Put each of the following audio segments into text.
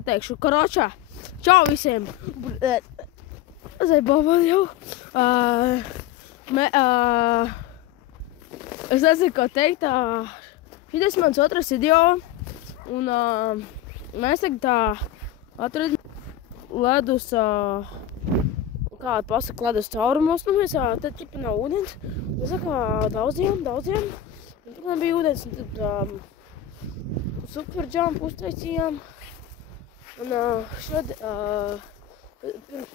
Teikšu, karočā, čau visiem! Zaibāman jau. Es nezinu, ko teikt. Šitais mans otrais video. Un mēs tagad atradām ledus, kādu pasaku ledus caurumos. Nu, mēs tad ķipa nav ūdens. Mēs daudziem. Un tad bija ūdens. Un tad superjump uztaisījām. Un pirms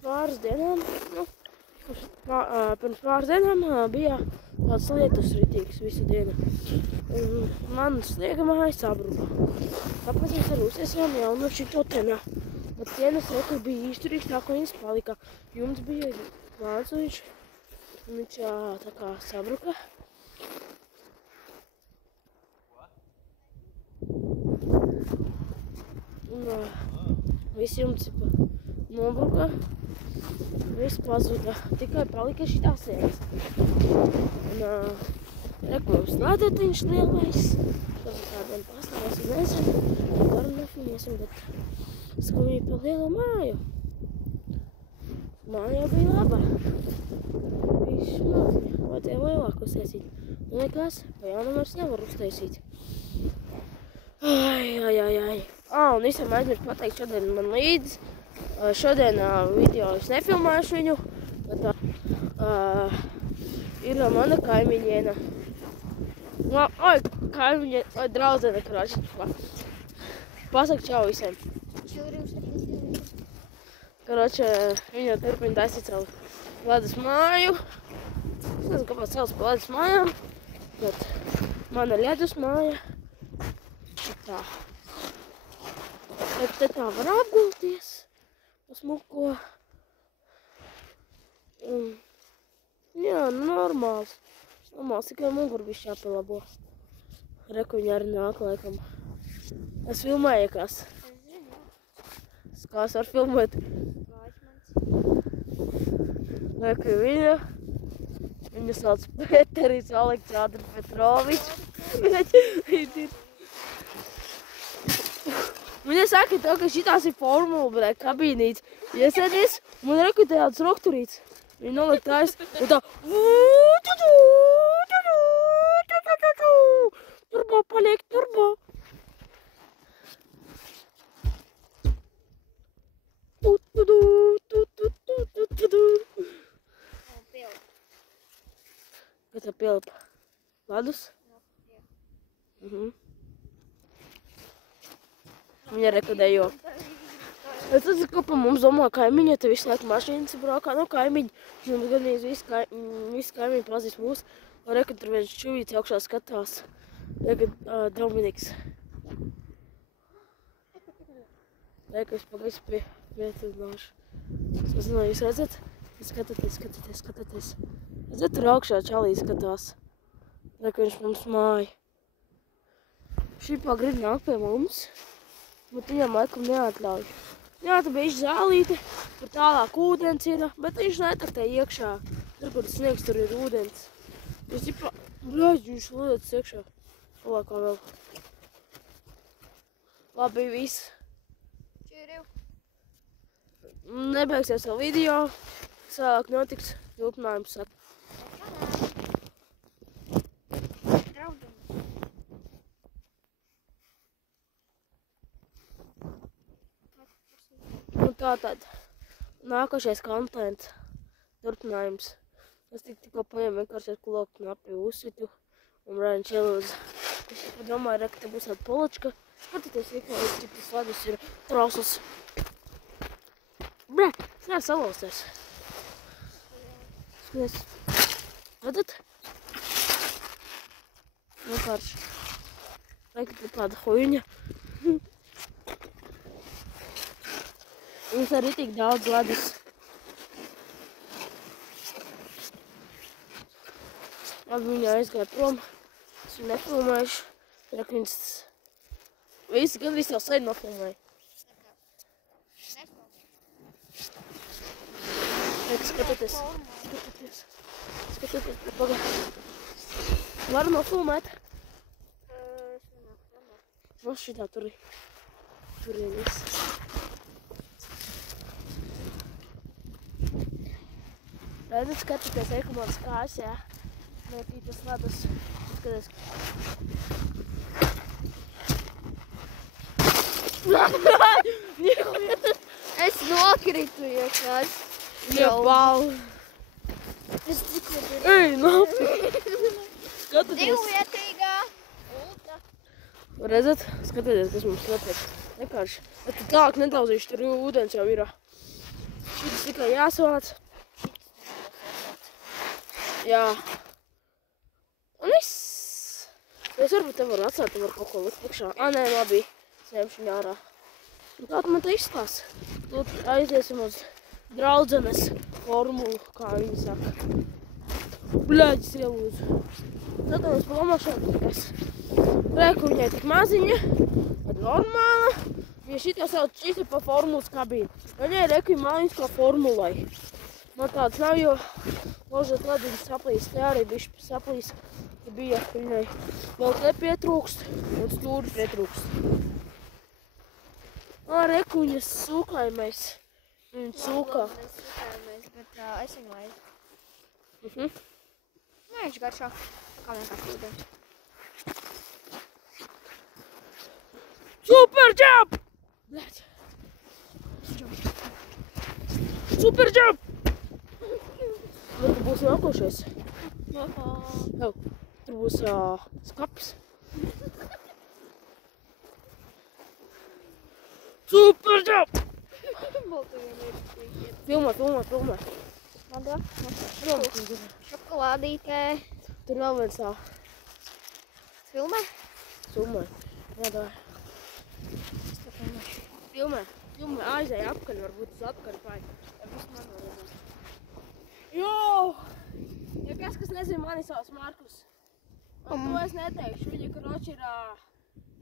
pāris dienām bija tāds lietus ritīgs visu dienu. Un man sniega māja sabruka. Tāpēc mēs arī uztaisījām jaunu šito tenā. Bet tienas rekur bija izturīgs, tā ko viņas palika. Jums bija vācuļš, un viņš tā kā sabruka. Un viss jumts nobruka, viss pazuda, tikai palika šitā sēnes. Un rekurs ledutiņš lielais, tad kādiem pastāvēs un nezinu, varu nefilmiesim, bet skumīgi pa lielo māju. Māja jau bija laba. Viss maziņa, vajadzēja lielāku uztaisīt. Un nekas, pa jaunam vairs nevar uztaisīt. Ai. Un visam aizmirst pateikt šodien man līdzi. Šodien video es nefilmēšu viņu, bet ir mana kaimiņiena. Kaimiņiena, draudzene, karoči. Pasaka čau visiem. Karoči, viņa turpina taisīt savu ledus māju. Es nezinu, kāpēc savas pa ledus mājām, bet mana ledus māja. Tā. Te tā var apgulties. Smuko. Jā, normāls. Normāls, tikai muguru bišķi jāpielabo. Reku viņa arī nāk laikam. Es filmēju kas. Kā es varu filmēt? Reku viņa. Viņu sauc Peteris Aleksandrs Petrovičs. Viņa saka to, ka šitās ir formula, kabīnīts. Iesēdies, man reku tāds rokturīts. Viņa noliek tājas, un tā... Turbo paliek, turbo. Kā tā pielpa? Ledus? Viņa rekudējo. Es nezinu, ko pa mums domā kaimiņi, te visu laiku mašīnas braukā. Nu, kaimiņi, mums ganīs visi kaimiņi pazīst mūs. Un reku tur viens čuvīts augšā skatās. Reku Dominiks. Reku es pagaisu pietudināšu. Es nezinu, jūs redzat? Skatāties. Redzat, tur augšā čalī skatās. Reku viņš mums māja. Šī pagrib nāk pie mums. Bet viņam laikam neatļauj. Jā, tā bija zālīte, tur tālāk ūdens ir, bet viņš netraktē iekšā. Tur, kur sniegs, tur ir ūdens. Es ķipa, viņš lietas iekšā. Labākā vēl. Labi, viss. Čīriv. Nebeigsies vēl video. Sālāk notiks turpinājums saka. Un tātad, nākošais kontents, turpinājums. Es tikko paņēmu vienkārši ar kloku knapi uzsitu un brāļiņš ielūdzu. Es domāju, ka te būs tāda poločka. Skatieties, vienkārši cik tas ledus ir trausls. Bre, es nevaru salausties. Skaties. Redzat? Vienkārši. Reku te tāda huiņa. Mums arī tik daudz ledus. Labi, viņa aizgāja prom. Es viņu nefilmēšu. Reku viņas visi gandrīz jau sēdi nofilmēja. Reku, skatieties. Pagā. Varu nofilmēt? Nu, šitā tur ir. Turienes. Redzat, skatieties, ekumanas kājas, jā. Notītas ledus. Skaties. Es nokritu iekšās. Jau. Es tikai Ej, napi! Skatieties. Divvietīgā. Ultra. Redzat, skatieties, kas mums notiek. Vienkārši. Bet tālāk nedauzīšu, tur ūdens jau ir. Šitas tikai jāsavāc. Jā. Un viss. Es varbūt te varu atstāt, te varu kaut ko likt priekšā. Nē, labi. Ņemšu viņu ārā. Un tā man te izstās. Tad aiziesim uz draudzenes formulu, kā viņi saka. Bļaģis ielūdzu. Tad mēs palamošāties. Reku viņai tik maziņa, bet normāla. Viņa šitā sauc čista pa formulas kabīnu. Viņai reku ir mājiņas kā formulai. Man tāds nav, jo ložot lediņas saplīs. Te arī bišķi saplīs. Te bija viņai vēl te pietrūkst un stūri pietrūkst. Reku viņas sūkājumais. Viņa sūkā. Mēs sūkājamies, bet es viņu laidu. Nē, viņš garšā. Kā vienkārši ūdens. Super jump! Bļaļ. Super jump! Tur būs nākošais. Jau, tur būs skapis. Super jump! Filmē. Man da? Šokolādītē. Tur vēl viens tā. Filmē? Filmē. Jā. Filmē. Aizēja apkaļ, varbūt uz atkaļ paļ. Viss man var redzēt. Jo! Ja kas nezina, mani sauc Markus. Un to es neteikšu. Viņa, karoči, ir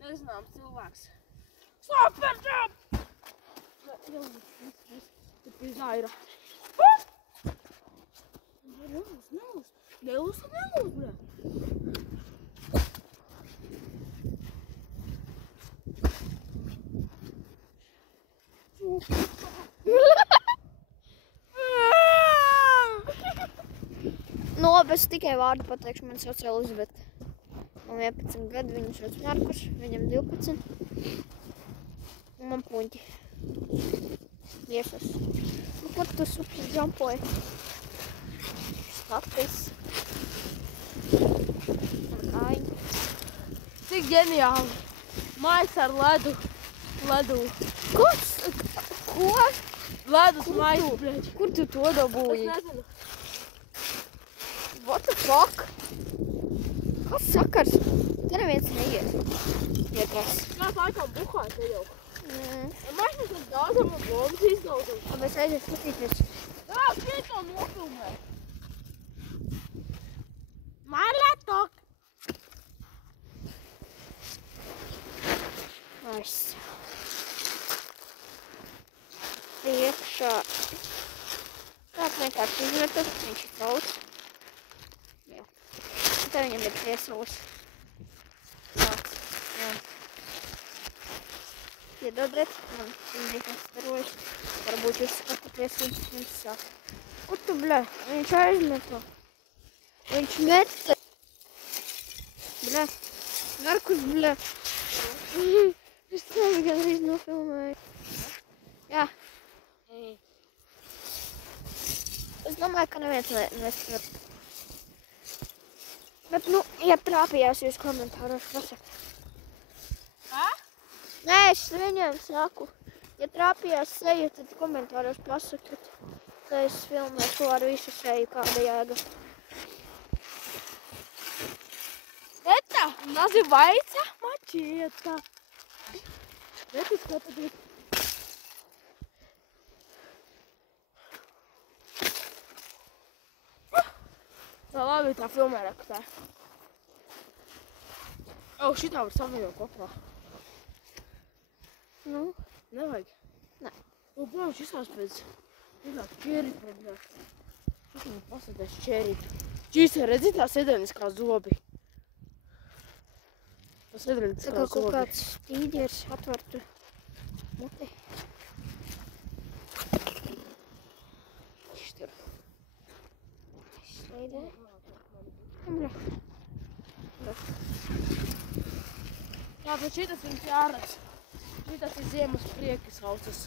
nezināms cilvēks. Super jump! Tur pīzā ir. Nelūs, bļā. Nu, labi, es tikai vārdu pateikšu, man sauc Elizabete. Man 11 gadi, viņu sauc Markus, viņam 12. Un man puņķi. Jēzus. Nu, kur tu super jumpoji? Skapis. Un kājiņi. Cik ģeniāli. Mājas ar ledu. Ko? Ledus mājas, bļaļ. Kur tu to dabūji? Es nezinu. What the fuck? Kas sakars? Te neviens neiet. Ietras. Mēs laikam buhāt te jau. Ja mēs mums daudzam un bombas izdauzam. Mēs aiziet skatīties. Jā, šeit to nofilmē. My laptop. Nice. Priekšā. Tāds vienkārši izmetas, viņš ir sauts. Jā. Te viņam ir piesaulis. Tāds. Jā. Iedodret, man viņš nestarojas. Varbūt jūs skatāties viņš sāk. Kur tu, bļa? Viņš aizmeta. Viņš meta. Bļa. Markus, bļa. Es tevi gandrīz nofilmēju. Jā. Es domāju, ka neviens neskat. Bet, nu, ja trāpījās jūs komentāros, pasaka. Nē, es viņiem saku. Ja trāpījās seju, tad komentāros pasakat. Ka es filmēšu ar visu seju, kāda jēga. Это называется мачете. Это что-то будет. Tā labi tā filmē rakstā. Šitā var savienot kopā. Nu? Nevajag? Nē. Protams, izsās pēc čērīt, protams. Šitā man pasatēs čērīt. Čīsē, redzi tā sēdienis kā zobi. Tā sēdienis Tā kā kā kaut zobi. kāds tīģers atvartu. muti. Viņš tur izslīdē. Jā, bet šitas jums jāredz. Šitas ir ziemas priekis hauses.